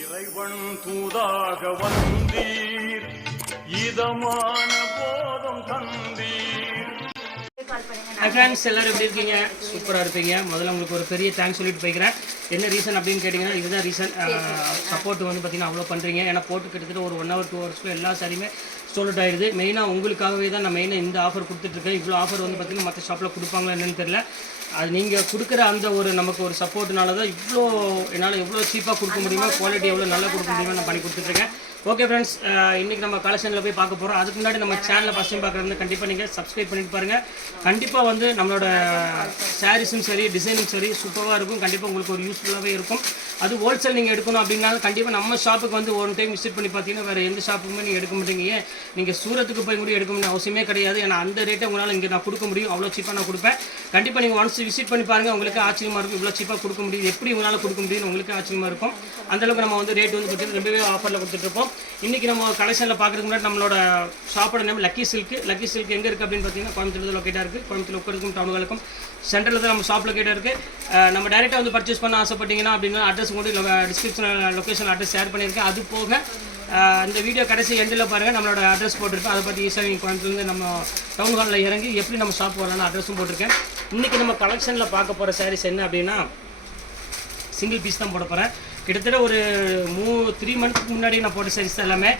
இறைவன் தூதாக வந்தீர், இதமான போதம் தந்தீர். ஃப்ரெண்ட்ஸ் எல்லாரும் எப்படி இருக்கீங்க? சூப்பராக இருப்பீங்க. முதல்ல உங்களுக்கு ஒரு பெரிய தேங்க்ஸ் சொல்லிட்டு போய்க்கிறேன். என்ன ரீசன் அப்படின்னு கேட்டிங்கன்னா, இதுதான் ரீசன். சப்போர்ட் வந்து பார்த்திங்கன்னா அவ்வளோ பண்ணுறீங்க. ஏன்னா போட்டு கிட்டத்தட்ட ஒரு 1 hour 2 hours எல்லா சாரியுமே சோல்ட் ஆயிடுது. மெயினாக உங்களுக்காகவே தான் நான் மெயினாக இந்த ஆஃபர் கொடுத்துட்ருக்கேன். இவ்வளோ ஆஃபர் வந்து பார்த்திங்கன்னா மற்ற ஷாப்பில் கொடுப்பாங்களா என்னன்னு தெரியல. அது நீங்கள் கொடுக்குற அந்த ஒரு நமக்கு ஒரு சப்போர்ட்னால தான் இவ்வளோ என்னால் எவ்வளோ சீப்பாக கொடுக்க முடியுமோ, குவாலிட்டி எவ்வளோ நல்லா கொடுக்க முடியுமோ நான் பண்ணி கொடுத்துட்ருக்கேன். ஓகே ஃப்ரெண்ட்ஸ், இன்றைக்கி நம்ம கலெக்ஷனில் போய் பார்க்க போகிறோம். அதுக்கு முன்னாடி நம்ம சேனலில் ஃபஸ்ட் டைம் பார்க்குறது கண்டிப்பாக நீங்கள் சப்ஸ்கிரைப் பண்ணிட்டு பாருங்கள். கண்டிப்பாக வந்து நம்மளோட சாரீஸும் சரி, டிசைனும் சரி சூப்பராக இருக்கும். கண்டிப்பாக உங்களுக்கு ஒரு யூஸ்ஃபுல்லாகவே இருக்கும். அது ஹோல்சேல் நீங்கள் எடுக்கணும் அப்படின்னாலும் கண்டிப்பாக நம்ம ஷாப்புக்கு வந்து ஒரு டைம் விசிட் பண்ணி பார்த்தீங்கன்னா வேறு எந்த ஷாப்புக்குமே நீங்கள் எடுக்க மாட்டீங்க. ஏன் நீங்கள் சூரத்துக்கு போய் கூட எடுக்க முடியும் அவசியமே கிடையாது. ஏன்னா அந்த ரேட்டை உங்களால் இங்கே நான் கொடுக்க முடியும். அவ்வளோ சீப்பாக நான் கொடுப்பேன். கண்டிப்பாக நீங்கள் ஒன்ஸ் விசிட் பண்ணி பாருங்கள். உங்களுக்கு ஆச்சரியமாக இருக்கும். இவ்வளோ சீப்பாக கொடுக்க முடியும், எப்படி உங்களால் கொடுக்க முடியும்னு உங்களுக்கு ஆச்சரியமாக இருக்கும். அந்தளவுக்கு நம்ம வந்து ரேட் வந்து பார்த்தீங்கன்னா ரொம்பவே ஆஃபரில் கொடுத்துட்ருப்போம். இன்றைக்கி நம்ம கலெக்ஷனில் பார்க்குறதுக்கு முன்னாடி நம்மளோட ஷாப்போட name lucky silk. Lucky silk எங்கே இருக்குது அப்படின்னு பார்த்தீங்கன்னா கோயம்புத்தூர் லொக்கேட்டாக இருக்குது. கோயம்புத்தூர் உட்கருக்கும் டவுனுகளுக்கும் சென்டரில் தான் நம்ம ஷாப் லொக்கேட்டாக இருக்குது. நம்ம டேரெக்டாக வந்து பர்ச்சேஸ் பண்ண ஆசைப்பட்டீங்கன்னா அப்படின்னா அட்ரஸ் கூட டிஸ்கிரிப்ஷனில் லொக்கேஷன் அட்ரஸ் ஷேர் பண்ணியிருக்கேன். அது போக இந்த வீடியோ கடைசி எண்டில் பாருங்கள், நம்மளோட அட்ரஸ் போட்டிருப்பேன். அதை பற்றி ஈஸியாக நீங்கள் கோயம்புத்தூர்லேருந்து நம்ம டவுன் ஹாலில் இறங்கி எப்படி நம்ம ஷாப் வரலாம்னு அட்ரஸும் போட்டிருக்கேன். இன்றைக்கி நம்ம கலெக்ஷனில் பார்க்க போகிற சாரீஸ் என்ன அப்படின்னா சிங்கிள் பீஸ் தான் போட போகிறேன். கிட்டத்தட்ட ஒரு 3 மந்த்க்கு முன்னாடி நான் போட்ட சாரீஸ் எல்லாமே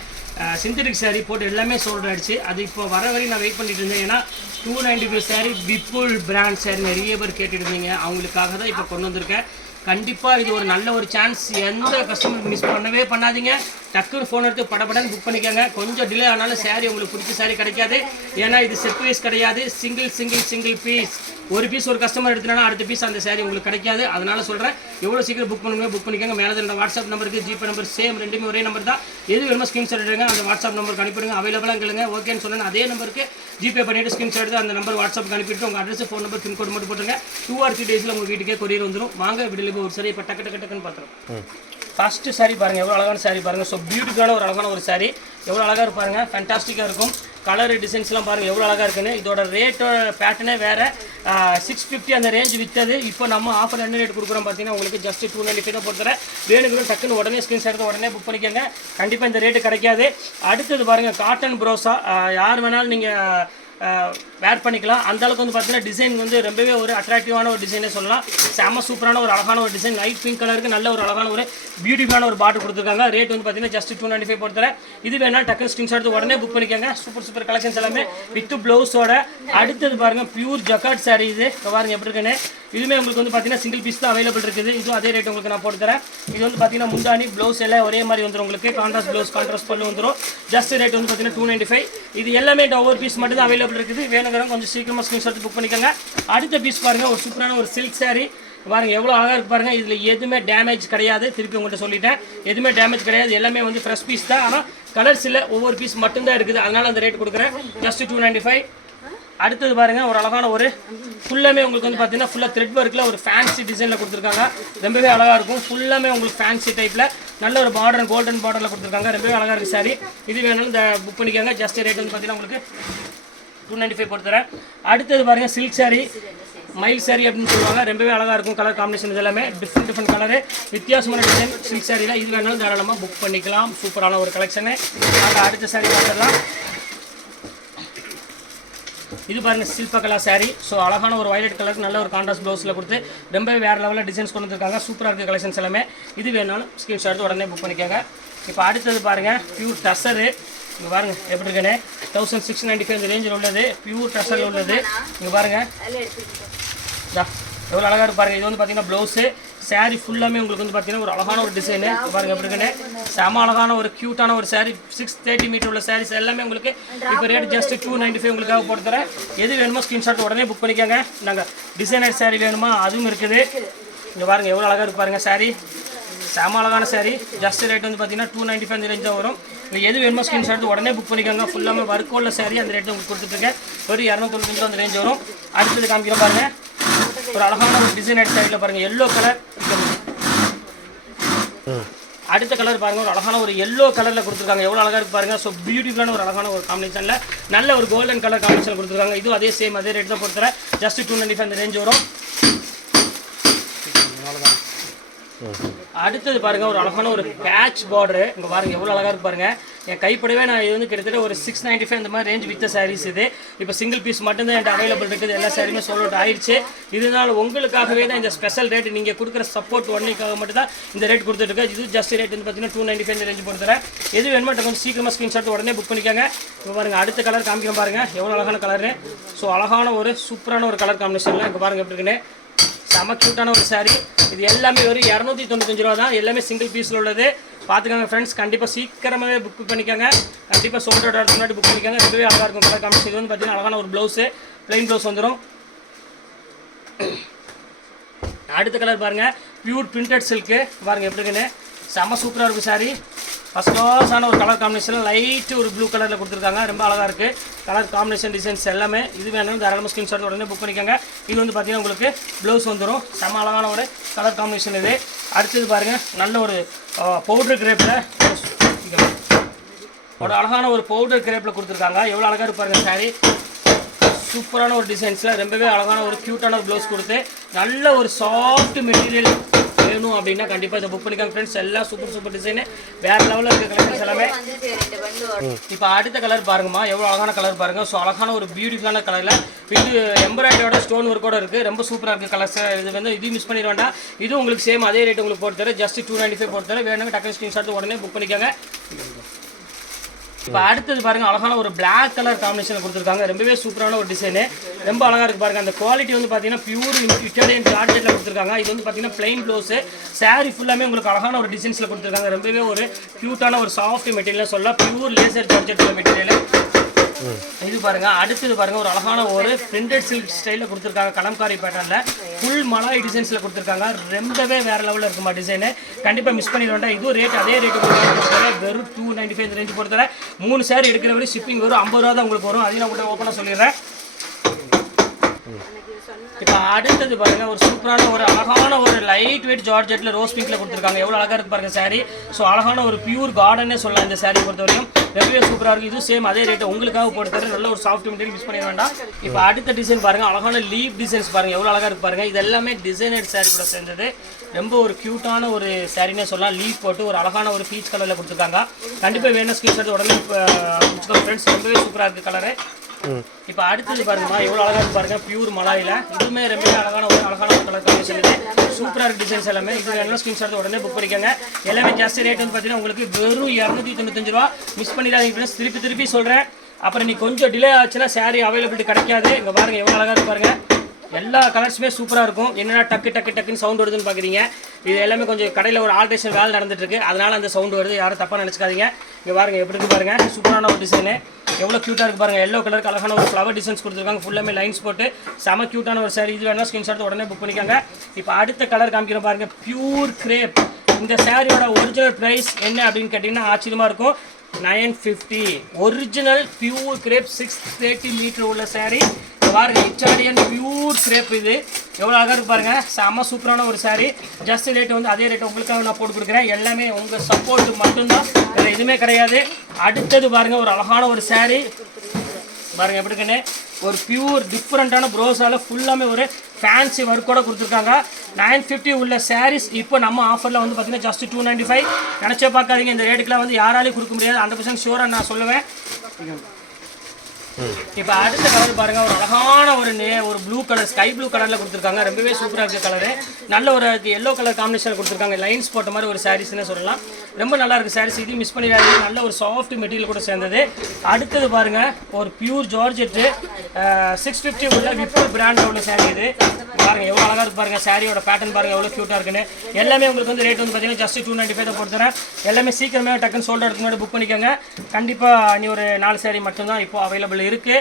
சிந்தட்டிக் சாரீ போட்டு எல்லாமே சோல்ட் ஆகிடுச்சு. அது இப்போ வர வரையும் நான் வெயிட் பண்ணிட்டு இருந்தேன். ஏன்னா 295 சாரீ விப்புல் பிராண்ட் சாரீ நிறைய பேர் கேட்டுட்டு இருந்தீங்க. அவங்களுக்காக தான் இப்போ கொண்டு வந்திருக்கேன். கண்டிப்பாக இது ஒரு நல்ல ஒரு சான்ஸ். எந்த கஸ்டமருக்கு மிஸ் பண்ணவே பண்ணாதீங்க. டக்குன்னு ஃபோன் எடுத்து படப்படன்னு புக் பண்ணிக்கோங்க. கொஞ்சம் டிலே ஆனாலும் சாரீ உங்களுக்கு பிடிச்ச சாரீ கிடைக்காது. ஏன்னா இது செட் வைஸ் கிடையாது. Single piece. ஒரு பீஸ் ஒரு கஸ்டமர் எடுத்துனா அடுத்த பீஸ் அந்த சாரீ உங்களுக்கு கிடைக்காது. அதனால சொல்கிறேன், எவ்வளோ சீக்கிரம் புக் பண்ணுங்க புக் பண்ணிக்கோங்க. மேலே தான் வாட்ஸ்அப் நம்பருக்கு ஜிபே நம்பர் சேம், ரெண்டுமே ஒரே நம்பர் தான். எது வேணுமோ ஸ்க்ரீன்ஷாட் எடுங்க, அந்த வாட்ஸ்அப் நம்பருக்கு அனுப்பிடுங்க. அவைலபிளாக கேளுங்க. ஓகேன்னு சொன்னேன், அதே நம்பருக்கு ஜிபே பண்ணிவிட்டு ஸ்க்ரீன்ஷாட் எடுத்து அந்த நம்பர் வாட்ஸ்அப்புக்கு அனுப்பிட்டு உங்கள் அட்ரஸ், ஃபோன் நம்பர், பின்கோடு மட்டும் போட்டுருங்க. 2 or 3 days உங்கள் வீட்டுக்கே கொரியர் வந்துடும். வாங்க விடல ஒரு சாரி இப்போ டக்குன்னு பார்த்துருவோம். ஃபஸ்ட்டு சாரீ பாருங்கள், எவ்வளோ அழகான சாரீ பாருங்கள். ஸோ பியூட்டிஃபுல்லான ஒரு அழகான ஒரு சாரீ, எவ்வளோ அழகாக இருப்பாருங்க. ஃபேண்டாஸ்டிக்காக இருக்கும். கலர் டிசைன்ஸ்லாம் பாருங்கள் எவ்வளோ அழகாக இருக்குன்னு. இதோட ரேட்டோட பேட்டர்னே வேறு. 650 அந்த ரேஞ்ச் விற்றது. இப்போ நம்ம ஆஃபர் என்ன ரேட் கொடுக்குறோம் பார்த்தீங்கன்னா உங்களுக்கு ஜஸ்ட் 295 தான் போட்டுறேன். வேணுங்களும் டக்குன்னு உடனே ஸ்க்ரீன்ஷாட் எடுத்து உடனே புக் பண்ணிக்கோங்க. கண்டிப்பாக இந்த ரேட்டு கிடைக்காது. அடுத்தது பாருங்கள், காட்டன் ப்ரோஸா. யார் வேணாலும் நீங்கள் வேர் பண்ணிக்கலாம். அந்தளவுக்கு வந்து பார்த்தீங்கன்னா டிசைன் வந்து ரொம்பவே ஒரு அட்ராக்டிவான ஒரு டிசைனே சொல்லலாம். செம்ம சூப்பரான ஒரு அழகான ஒரு டிசைன். லைட் பிங்க் கலருக்கு நல்ல ஒரு அழகான ஒரு பியூட்டிஃபுல்லான ஒரு பாட்டு கொடுத்துருக்காங்க. ரேட் வந்து பார்த்தீங்கன்னா ஜஸ்ட் 295 போட்டுறேன். இது வேணால் டக்குன்னு ஸ்க்ரீன்ஷாட் எடுத்து உடனே புக் பண்ணிக்கோங்க. சூப்பர் கலெக்ஷன்ஸ் எல்லாமே வித் ப்ளவுஸோட. அடுத்தது பாருங்கள், பியூர் ஜக்கார்ட் சாரீ. இது பாருங்கள் எப்படி இருக்குன்னு. இதுவுமே உங்களுக்கு வந்து பார்த்தீங்கன்னா சிங்கிள் பீஸ் தான் அவைலபிள் இருக்குது. இதுவும் அதே ரேட் உங்களுக்கு நான் போட்டு தரேன். இது வந்து பார்த்தீங்கன்னா முந்தானி ப்ளவுஸ் எல்லாம் ஒரே மாதிரி வந்துடும் உங்களுக்கு. கான்ட்ராஸ்ட் ப்ளவுஸ் கான்ட்ராஸ்ட் பண்ணி வந்துடும். ஜஸ்ட் ரேட் வந்து பார்த்தீங்கன்னா 295. இது எல்லாமே ஒவ்வொரு பீஸ் மட்டும் தான் அவைலபிள் இருக்குது. வேணுங்கிறவங்க கொஞ்சம் சீக்கிரமாக ஸ்க்ரீன்ஷாட் புக் பண்ணிக்கோங்க. அடுத்த பீஸ் பாருங்கள், ஒரு சூப்பரான ஒரு சில்க் சாரீ பாருங்கள் எவ்வளோ அழகாக இருக்கு பாருங்கள். இதில் எதுவுமே டேமேஜ் கிடையாது. திருப்பி உங்கள்கிட்ட சொல்லிட்டேன், எதுவுமே டேமேஜ் கிடையாது. எல்லாமே வந்து ஃப்ரெஷ் பீஸ் தான். ஆனால் கலர்ஸ் இல்லை, ஒவ்வொரு பீஸ் மட்டும்தான் இருக்குது. அதனால் அந்த ரேட் கொடுக்குறேன், ஜஸ்ட் 295. அடுத்தது பாருங்கள், ஒரு அழகான ஒரு ஃபுல்லாமே உங்களுக்கு வந்து பார்த்தீங்கன்னா ஃபுல்லாக த்ரெட் ஒர்க்கில் ஒரு ஃபேன்சி டிசைனில் கொடுத்துருக்காங்க. ரொம்பவே அழகாக இருக்கும். ஃபுல்லாமே உங்களுக்கு ஃபேன்சி டைப்பில் நல்ல ஒரு பார்டர், கோல்டன் பார்டரில் கொடுத்துருக்காங்க. ரொம்பவே அழகாக இருக்குது சாரி. இது வேணாலும் இந்த புக் பண்ணிக்கோங்க. ஜஸ்ட் ரேட் வந்து பார்த்தீங்கன்னா உங்களுக்கு 295 போட்டு தரேன். அடுத்தது பாருங்கள், சில்க் சாரீ, மயில் சாரீ அப்படின்னு சொல்லுவாங்க. ரொம்பவே அழகாக இருக்கும். கலர் காம்பினேஷன் இது எல்லாமே டிஃப்ரெண்ட் கலரு, வித்தியாசமான டிசைன் சில்க் சாரியில். இது வேணாலும் தாராளமாக புக் பண்ணிக்கலாம். சூப்பரான ஒரு கலெக்ஷனு. அடுத்த சாரீ பார்த்துடலாம். இது பாருங்கள், சில்பகலா சாரீ. ஸோ அழகான ஒரு வயலட் கலருக்கு நல்ல ஒரு கான்ட்ராஸ்ட் ப்ளவுஸில் கொடுத்து ரொம்பவே வேறு லெவலில் டிசைன்ஸ் கொண்டு வந்துருக்காங்க. சூப்பராக இருக்குது கலெக்ஷன்ஸ் எல்லாமே. இது வேணாலும் ஸ்க்ரீன்ஷாட் எடுத்து உடனே புக் பண்ணிக்கோங்க. இப்போ அடுத்தது பாருங்கள், பியூர் டசரு. இங்கே பாருங்கள் எப்படி இருக்குன்னு. 1695 இந்த ரேஞ்சில் உள்ளது. பியூர் டசரில் உள்ளது. இங்கே பாருங்கள் எவ்வளோ அழகாக இருக்கு பாருங்கள். இது வந்து பார்த்தீங்கன்னா ப்ளவுஸு. சாரீ ஃபுல்லாமே உங்களுக்கு வந்து பார்த்தீங்கன்னா ஒரு அழகான ஒரு டிசைனு பாருங்கள் எப்படி இருக்குன்னு. செம அழகான ஒரு க்யூட்டான ஒரு சாரீ. 630 மீட்டர் உள்ள சாரீஸ் எல்லாமே உங்களுக்கு இப்போ ரேட் ஜஸ்ட் 295 உங்களுக்காக போட்டு தரேன். எது வேணுமோ ஸ்க்ரீன்ஷாட் உடனே புக் பண்ணிக்கோங்க. நாங்கள் டிசைனர் சாரீ வேணுமா அதுவும் இருக்குது. இங்கே பாருங்கள் எவ்வளோ அழகாக இருக்கு பாருங்கள் சாரீ. செம அழகான சாரீ. ஜஸ்ட் ரேட் வந்து பார்த்தீங்கன்னா 295 இந்த ரேஞ்ச் தான் வரும். இல்லை எது வேணுமோ ஸ்க்ரீன்ஷாட் எடுத்து உடனே புக் பண்ணிக்கோங்க. ஃபுல்லாமே ஒர்க் உள்ள சாரீ. அந்த ரேட்டு உங்களுக்கு கொடுத்துட்ருக்கேன். ஒரு 295 அந்த ரேஞ்ச் வரும். அடுத்தது காமிக்கிறோம் பாருங்கள், ஒரு அழகான ஒரு டிசைனர் சாரியில் பாருங்கள் எல்லோ கலர். அடுத்த கலர் பாருங்கள், ஒரு அழகான ஒரு எல்லோ கலரில் கொடுத்துருக்காங்க. எவ்வளோ அழகாக இருக்குது பாருங்கள். ஸோ பியூட்டிஃபுல்லான ஒரு அழகான ஒரு காம்பினேஷனில் நல்ல ஒரு கோல்டன் கலர் காம்பினேஷன் கொடுத்துருக்காங்க. இதுவும் அதே சேம் அதே ரேட் தான் கொடுத்துறேன். ஜஸ்ட் 295 அந்த ரேஞ்ச் வரும். அடுத்தது பாருங்க ஒரு அழகான ஒரு பேட்ச் பார்டர். இங்க பாருங்க எவ்வளவு அழகா இருக்கு பாருங்க. என் கைப்படவே நான் இது வந்து கிட்டத்தட்ட ஒரு 695 அந்த மாதிரி ரேஞ்ச் வித்த சாரீஸ் இது. இப்போ சிங்கிள் பீஸ் மட்டும் தான் என்கிட்ட அவைலபிள் இருக்குது. எல்லா சாரியுமே சோல்ட் அவுட் ஆயிடுச்சு. இதனால உங்களுக்காகவே தான் இந்த ஸ்பெஷல் ரேட். நீங்க கொடுக்குற சப்போர்ட் ஒன்னைக்காக மட்டும் தான் இந்த ரேட் கொடுத்துட்டு இருக்கேன். இது ஜஸ்ட் ரேட் வந்து பார்த்தீங்கன்னா 295 ரேஞ்ச் போட்டு தரேன். எது வேணுமோ கொஞ்சம் சீக்கிரமா ஸ்கிரீன்ஷாட் உடனே புக் பண்ணிக்கோங்க. இப்போ பாருங்க அடுத்த கலர் காமிக்க பாருங்க எவ்வளவு அழகான கலர். ஸோ அழகான ஒரு சூப்பரான ஒரு கலர் காம்பினேஷன்ல இப்போ பாருங்க எப்படி இருக்குன்னு செம க்யூட்டான ஒரு சாரீ. இது எல்லாமே வெறும் 295 ரூபா தான். எல்லாமே சிங்கிள் பீஸில் உள்ளது. பார்த்துக்கோங்க ஃப்ரெண்ட்ஸ், கண்டிப்பாக சீக்கிரமாகவே புக் பண்ணிக்கோங்க. கண்டிப்பாக சோல்ட் அவுட் ஆகிறதுக்கு முன்னாடி புக் பண்ணிக்கோங்க. ரொம்பவே அழகாக இருக்கும் கலர் காமிச்சு. இது வந்து பார்த்தீங்கன்னா அழகான ஒரு ப்ளவுஸு, ப்ளைன் ப்ளவுஸ் வந்துடும். அடுத்த கலர் பாருங்கள் பியூர் பிரிண்டட் சில்க்கு. பாருங்கள் எப்படி இருக்குன்னு செம்ம சூப்பராக இருக்கும் சாரீ. ஃபஸ்ட் கிளாஸான ஒரு கலர் காம்பினேஷன் லைட்டு ஒரு ப்ளூ கலரில் கொடுத்துருக்காங்க. ரொம்ப அழகாக இருக்குது கலர் காம்பினேஷன் டிசைன்ஸ் எல்லாமே. இது வேணும் தாராளமாக ஸ்க்ரீன்ஷாட் உடனே புக் பண்ணிக்கோங்க. இது வந்து பார்த்தீங்கன்னா உங்களுக்கு ப்ளவுஸ் வந்துடும். செம்ம அழகான ஒரு கலர் காம்பினேஷன் இது. அடுத்தது பாருங்கள் நல்ல ஒரு பவுடர் கிரேப்பில் ஒரு அழகான ஒரு பவுடர் கிரேப்பில் கொடுத்துருக்காங்க. எவ்வளோ அழகாக இருப்பாருங்க சாரீ. சூப்பரான ஒரு டிசைன்ஸில் ரொம்பவே அழகான ஒரு க்யூட்டான ஒரு ப்ளவுஸ் கொடுத்து நல்ல ஒரு சாஃப்ட் மெட்டீரியல் வேணும் அப்படின்னா கண்டிப்பாக இதை புக் பண்ணிக்காங்க ஃப்ரெண்ட்ஸ். எல்லாம் சூப்பர் டிசைனு வேறு லெவலில் இருக்க கலெக்ஷன்ஸ் எல்லாமே. இப்போ அடுத்த கலர் பாருங்கம்மா எவ்வளோ அழகான கலர் பாருங்கள். ஸோ அழகான ஒரு பியூட்டிஃபுல்லான கலரில் இது எம்ப்ராய்டரியோட ஸ்டோன் ஒர்க்கோட இருக்குது. ரொம்ப சூப்பராக இருக்குது கலர்ஸ். இது வந்து இது மிஸ் பண்ணிட வேண்டாம். இது உங்களுக்கு சேம் அதே ரேட் உங்களுக்கு போட்டு தரேன். ஜஸ்ட் 295 போட்டு தரேன். வேணுங்க டக்கு ஸ்க்ரீன்ஷாட் உடனே புக் பண்ணிக்கோங்க. இப்போ அடுத்தது பாருங்கள் அழகான ஒரு பிளாக் கலர் காம்பினேஷன் கொடுத்துருக்காங்க. ரொம்பவே சூப்பரான ஒரு டிசைனு. ரொம்ப அழகாக இருக்குது பாருங்கள். அந்த குவாலிட்டி வந்து பார்த்தீங்கன்னா பியூர் இட்டாலியன் ஜார்ஜெட்டில் கொடுத்துருக்காங்க. இது வந்து பார்த்தீங்கன்னா பிளைன் ப்ளவுஸு. சாரீ ஃபுல்லாமே உங்களுக்கு அழகான ஒரு டிசைன்ஸில் கொடுத்துருக்காங்க. ரொம்பவே ஒரு க்யூட்டான ஒரு சாஃப்ட் மெட்டீரியல் சொல்லலாம். பியூர் லேசர் ஜார்ஜெட் மெட்டீரியல் இது பாருங்க. அடுத்தது பாருங்க ஒரு அழகான ஒரு பிரிண்டட் சில்க் ஸ்டைலில் கொடுத்துருக்காங்க. கலம்காரி பேட்டர்ல ஃபுல் மலாய் டிசைன்ஸ்ல கொடுத்துருக்காங்க. ரொம்பவே வேற லெவலில் இருக்குமா டிசைனு. கண்டிப்பாக மிஸ் பண்ணிட வேண்டாம். இதுவும் ரேட் அதே ரேட்டு வெறும் 295 ரேஞ்சு பொறுத்தவரை 3 சாரி எடுக்கிற வரை ஷிப்பிங் வரும் 50 ரூபா தான் உங்களுக்கு வரும். அதையும் நான் கூட ஓப்பனாக சொல்லிடுறேன். இப்போ அடுத்தது பாருங்க ஒரு சூப்பரான ஒரு அழகான ஒரு லைட் வெயிட் ஜார்ஜெட்டில் ரோஸ் பிங்க்ல கொடுத்துருக்காங்க. எவ்வளோ அழகாக இருக்கு பாருங்க சாரீ. ஸோ அழகான ஒரு பியூர் கார்டனே சொல்லலாம் இந்த சாரீ பொறுத்த வரைக்கும். ரொம்பவே சூப்பராக இருக்குது. இது சேம் அதே ரேட்டு உங்களுக்காக போட்டு தர. நல்ல ஒரு சாஃப்ட் மெட்டீரியல் மிஸ் பண்ணிட வேண்டாம். இப்போ அடுத்த டிசைன் பாருங்க அழகான லீப் டிசைன்ஸ் பாருங்க எவ்வளோ அழகாக இருக்கு பாருங்க. இது எல்லாமே டிசைனட் சாரீ கூட சேர்ந்தது. ரொம்ப ஒரு க்யூட்டான ஒரு சாரீனே சொல்லலாம். லீப் போட்டு ஒரு அழகான ஒரு பீச் கலரில் கொடுத்துருக்காங்க. கண்டிப்பாக வேணும் ஸ்கிரீன்ஷாட் உடனே ஃப்ரெண்ட்ஸ். ரொம்பவே சூப்பராக இருக்குது கலரு. இப்போ அடுத்தது பாருங்கம்மா எவ்வளோ அழகாக இருக்கு பாருங்க பியூர் மலாயில. இதுவுமே ரொம்பவே அழகான ஒரு கலர் காம்பினேஷன் இது. சூப்பராக இருக்குது டிசைன்ஸ் எல்லாமே. இது வேணும் ஸ்க்ரீன்ஷாட் உடனே புக் பண்ணிக்கோங்க. எல்லாமே ஜாஸ்தி ரேட் வந்து பார்த்தீங்கன்னா உங்களுக்கு வெறும் 295 ரூபா. மிஸ் பண்ணிடாதீங்க ஃப்ரெண்ட்ஸ். திருப்பி சொல்கிறேன். அப்புறம் நீ கொஞ்சம் டிலே ஆச்சுன்னா சாரீ அவைலபிலிட்டி கிடைக்காது. இங்கே பாருங்க எவ்வளோ அழகாக இருக்கு பாருங்க. எல்லா கலர்ஸுமே சூப்பராக இருக்கும். என்னென்னா டக்குன்னு சவுண்ட் வருதுன்னு பார்க்குறீங்க. இது எல்லாமே கொஞ்சம் கடையில் ஒரு ஆல்ட்ரேஷன் வேலை நடந்துட்டு இருக்கு. அதனால அந்த சவுண்ட் வருது. யாரும் தப்பாக நினச்சிக்காதீங்க. இங்கே பாருங்க எப்படி இருக்கு பாருங்க. சூப்பரான ஒரு டிசைனு. எவ்வளோ க்யூட்டாக இருக்குது பாருங்கள். எல்லோ கலருக்கு அழகான ஒரு ஃப்ளவர் டிசைன்ஸ் கொடுத்துருக்காங்க. ஃபுல்லாமே லைன்ஸ் போட்டு செம க்யூட்டான ஒரு சாரீ. இது வேணால் ஸ்க்ரீன்ஷாட் உடனே புக் பண்ணிக்கோங்க. இப்போ அடுத்த கலர் காமிக்கிறோம் பாருங்கள் பியூர் கிரேப். இந்த சாரியோட ஒரிஜினல் ப்ரைஸ் என்ன அப்படின்னு கேட்டிங்கன்னா ஆச்சரியமாக இருக்கும். 950 ஒரிஜினல் பியூர் கிரேப் 630 மீட்டர் உள்ள சாரீ. பாருங்க இட்டாலியன் பியூர் கிரேப். இது எவ்வளோ அழகாக இருக்கு பாருங்க. செம்ம சூப்பரான ஒரு சாரீ. ஜஸ்ட் ரேட் வந்து அதே ரேட் உங்களுக்காக நான் போட்டு கொடுக்குறேன். எல்லாமே உங்கள் சப்போர்ட் மட்டும்தான், வேறு எதுவுமே கிடையாது. அடுத்தது பாருங்க ஒரு அழகான ஒரு சாரீ பாருங்க எப்படி இருக்குன்னு. ஒரு பியூர் டிஃப்ரெண்ட்டான ப்ரோஸால் ஃபுல்லாமே ஒரு ஃபேன்சி ஒர்க்கோட கொடுத்துருக்காங்க. 950 உள்ள சாரீஸ் இப்போ நம்ம ஆஃபரில் வந்து பார்த்தீங்கன்னா ஜஸ்ட் 295. நினச்சே பார்க்காதீங்க. இந்த ரேட்டுக்குலாம் வந்து யாராலையும் கொடுக்க முடியாது. 100% ஷூராக நான் சொல்லுவேன். இப்போ அடுத்த கலர் பாருங்க ஒரு அழகான ஒரு ப்ளூ கலர் ஸ்கை ப்ளூ கலரில் கொடுத்துருக்காங்க. ரொம்பவே சூப்பராக இருக்குது கலரு. நல்ல ஒரு எல்லோ கலர் காம்பினேஷன் கொடுத்துருக்காங்க. லைன்ஸ் போட்ட மாதிரி ஒரு சாரீஸ்னே சொல்லலாம். ரொம்ப நல்லா இருக்குது சாரீஸ். இது மிஸ் பண்ணிடாதீங்க. நல்ல ஒரு சாஃப்ட் மெட்டீரியல் கூட சேர்ந்தது. அடுத்தது பாருங்க ஒரு பியூர் ஜார்ஜெட்டு 650 உள்ள விப்ரோ பிராண்ட் உள்ள சாரீ. இது பாருங்க எவ்வளோ அழகாக இருக்கு பாருங்க. சாரியோட பேட்டர்ன் பாருங்க எவ்வளோ க்யூட்டாக இருக்குன்னு. எல்லாமே உங்களுக்கு வந்து ரேட் வந்து பார்த்தீங்கன்னா ஜஸ்ட் 295 தான் போட்டு தரேன். எல்லாமே சீக்கிரமே டக்குன்னு சோல்ட் அவுட்க்கு முன்னாடி புக் பண்ணிக்கோங்க. கண்டிப்பாக நீ ஒரு 4 சாரீ மட்டும்தான் இப்போ அவைலபிள் இருக்குது.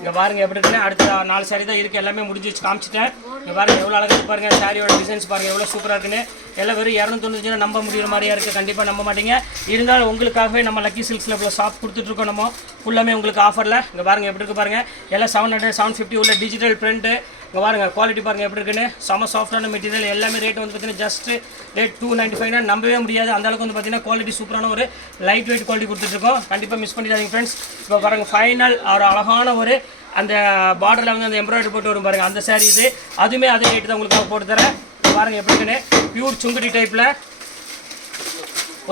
இங்கே பாருங்க எப்படி இருக்குன்னு. அடுத்த 4 சாரீ தான் இருக்குது. எல்லாமே முடிஞ்சு வச்சு காமிச்சிட்டேன். இங்கே பாருங்க எவ்வளோ அழகாக பாருங்க. சாரியோட டிசைன்ஸ் பாருங்க எவ்வளோ சூப்பராக இருக்குன்னு. எல்லாம் வெறும் 295 நம்ப முடிகிற மாதிரியா இருக்குது. கண்டிப்பாக நம்ப மாட்டீங்க. இருந்தாலும் உங்களுக்காகவே நம்ம லக்கி சில்க்ஸில் இவ்வளோ ஷாப் கொடுத்துட்ருக்கோம். நம்ம ஃபுல்லாமே உங்களுக்கு ஆஃபரில். இங்கே பாருங்க எப்படி இருக்கு பாருங்க. எல்லாம் 700 750 உள்ள டிஜிட்டல் பிரிண்ட்டு. இங்கே பாருங்க குவாலிட்டி பாருங்க எப்படி இருக்குன்னு. செம சாஃப்டான மெட்டீரியல். எல்லாமே ரேட் வந்து பார்த்தீங்கன்னா ஜஸ்ட் ரேட் 295 நம்பவே முடியாது. அந்த அளவுக்கு வந்து பார்த்தீங்கன்னா குவாலிட்டி சூப்பரான ஒரு லைட் வெயிட் குவாலிட்டி கொடுத்துட்ருக்கோம். கண்டிப்பாக மிஸ் பண்ணிடாதீங்க ஃப்ரெண்ட்ஸ். இப்போ பாருங்க ஃபைனல் ஒரு அழகான ஒரு அந்த பார்டரில் வந்து அந்த எம்ப்ராய்டரி போட்டு வரும் பாருங்க அந்த சாரீ. இது அதுவுமே அதே ரேட்டு தான் உங்களுக்காக போட்டு தரேன். பாருங்கள் எப்படி இருக்குன்னு பியூர் சுங்குடி டைப்பில்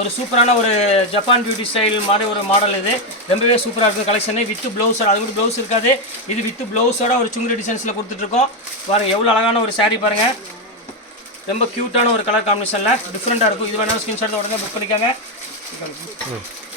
ஒரு சூப்பரான ஒரு ஜப்பான் பியூட்டி ஸ்டைல் மாதிரி ஒரு மாடல் இது ரொம்பவே சூப்பராக இருக்கும் கலெக்ஷனு வித் ப்ளவுஸோட அது கூட ப்ளவுஸ் இருக்காது இது வித் ப்ளவுஸோட ஒரு சுங்குடி டிசைன்ஸில் கொடுத்துட்ருக்கோம் பாருங்கள் எவ்வளோ அழகான ஒரு saree பாருங்கள் ரொம்ப க்யூட்டான ஒரு கலர் காம்பினேஷனில் டிஃப்ரெண்ட்டாக இருக்கும் இது வேணாலும் ஸ்க்ரீன்ஷாட் உடனே புக் பண்ணிக்காங்க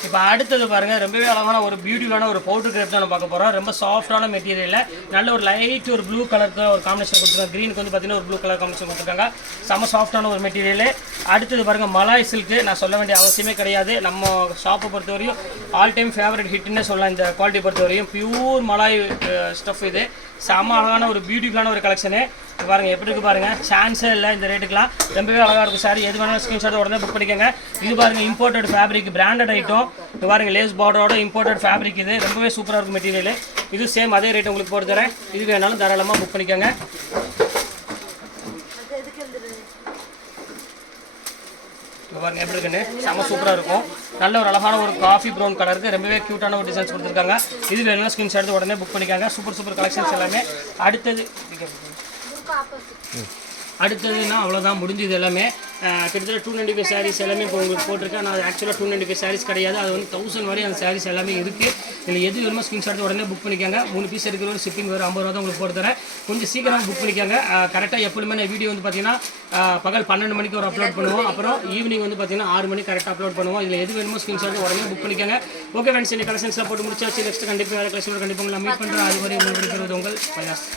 இப்போ அடுத்தது பாருங்கள் ரொம்பவே அழகான ஒரு பியூட்டிஃபுல்லான ஒரு பவுடர் கிரேப் தான் பார்க்க போகிறோம் ரொம்ப சாஃப்டான மெட்டீரியலில் நல்ல ஒரு லைட் ஒரு ப்ளூ கலருக்கு ஒரு காம்பினேஷன் கொடுத்துருக்காங்க க்ரீனுக்கு வந்து பார்த்தீங்கன்னா ஒரு ப்ளூ கலர் காம்பினேஷன் கொடுத்துருக்காங்க செம்ம சாஃப்டான ஒரு மெட்டீரியல் அடுத்தது பாருங்கள் மலாய் சில்க்கு நான் சொல்ல வேண்டிய அவசியமே கிடையாது நம்ம ஷாப்பை பொறுத்தவரையும் ஆல் டைம் ஃபேவரட் ஹிட்னே சொல்லலாம் இந்த குவாலிட்டி பொறுத்தவரையும் பியூர் மலாய் ஸ்டஃப் இது செம்ம அழகான ஒரு பியூட்டிஃபுல்லான ஒரு கலெக்ஷனு பாருங்கள் எப்படி இருக்குது பாருங்கள் சான்ஸே இல்லை இந்த ரேட்டுக்குலாம் ரொம்பவே அழகாக இருக்கும் சாரி எது வேணாலும் ஸ்க்ரீன்ஷாட் உடனே புக் பண்ணிக்கோங்க இது பாருங்கள் இம்போர்ட்டட் ஃபேப்ரிக் பிராண்டட் ஐட்டம் இது பாருங்கள் லேஸ் பார்டரோட இம்போர்ட்டட் ஃபேப்ரிக் இது ரொம்பவே சூப்பராக இருக்கும் மெட்டீரியல் இது சேம் அதே ரேட் உங்களுக்கு போட்டு தரேன் இது வேணாலும் தாராளமாக புக் பண்ணிக்கோங்க பாருங்க எப்படி இருக்குன்னு செம்ம சூப்பராக இருக்கும் நல்ல ஒரு அழகான ஒரு காஃபி ப்ரௌன் கலருக்கு ரொம்பவே க்யூட்டான ஒரு டிசைன்ஸ் கொடுத்துருக்காங்க இது வேணும்னா ஸ்க்ரீன்ஷாட் எடுத்து உடனே புக் பண்ணிக்காங்க சூப்பர் கலெக்ஷன்ஸ் எல்லாமே அடுத்ததுன்னா அவ்வளோதான் முடிஞ்சது எல்லாமே கிட்டத்தட்ட 295 சாரீஸ் எல்லாமே இப்போ உங்களுக்கு போட்டிருக்கேன் நான் ஆக்சுவலாக 295 சாரீஸ் கிடையாது அது வந்து 1000 வரை அந்த சாரீஸ் எல்லாமே இருக்குது இதில் எது வேணுமோ ஸ்க்ரீன்ஷாட் உடனே புக் பண்ணிக்காங்க 3 பீஸ் இருக்கிற ஒரு ஷிப்பிங் வரும் 50 ரூபா தான் உங்களுக்கு போட்டு தரேன் கொஞ்சம் சீக்கிரம் புக் பண்ணிக்காங்க கரெக்டாக எப்பொழுதுமே நான் வீடியோ வந்து பார்த்தீங்கன்னா பகல் 12 மணிக்கு ஒரு அப்லோட் பண்ணுவோம் அப்புறம் ஈவினிங் வந்து பார்த்தீங்கன்னா 6 மணிக்கு கரெக்டாக அப்லோட் பண்ணுவோம் இதில் எது வேணுமோ ஸ்க்ரீன்ஷாட் உடனே புக் பண்ணிக்காங்க ஓகே ஃப்ரெண்ட்ஸ் இந்த கலெக்ஷன்ஸ்லாம் போட்டு முடிச்சாச்சு நெக்ஸ்ட் கண்டிப்பாக வேறு கலெக்ஷன் கண்டிப்பாக உங்களை மீட் பண்ணுறேன் அது வரை உங்களுக்கு உங்கள் பயாஸ்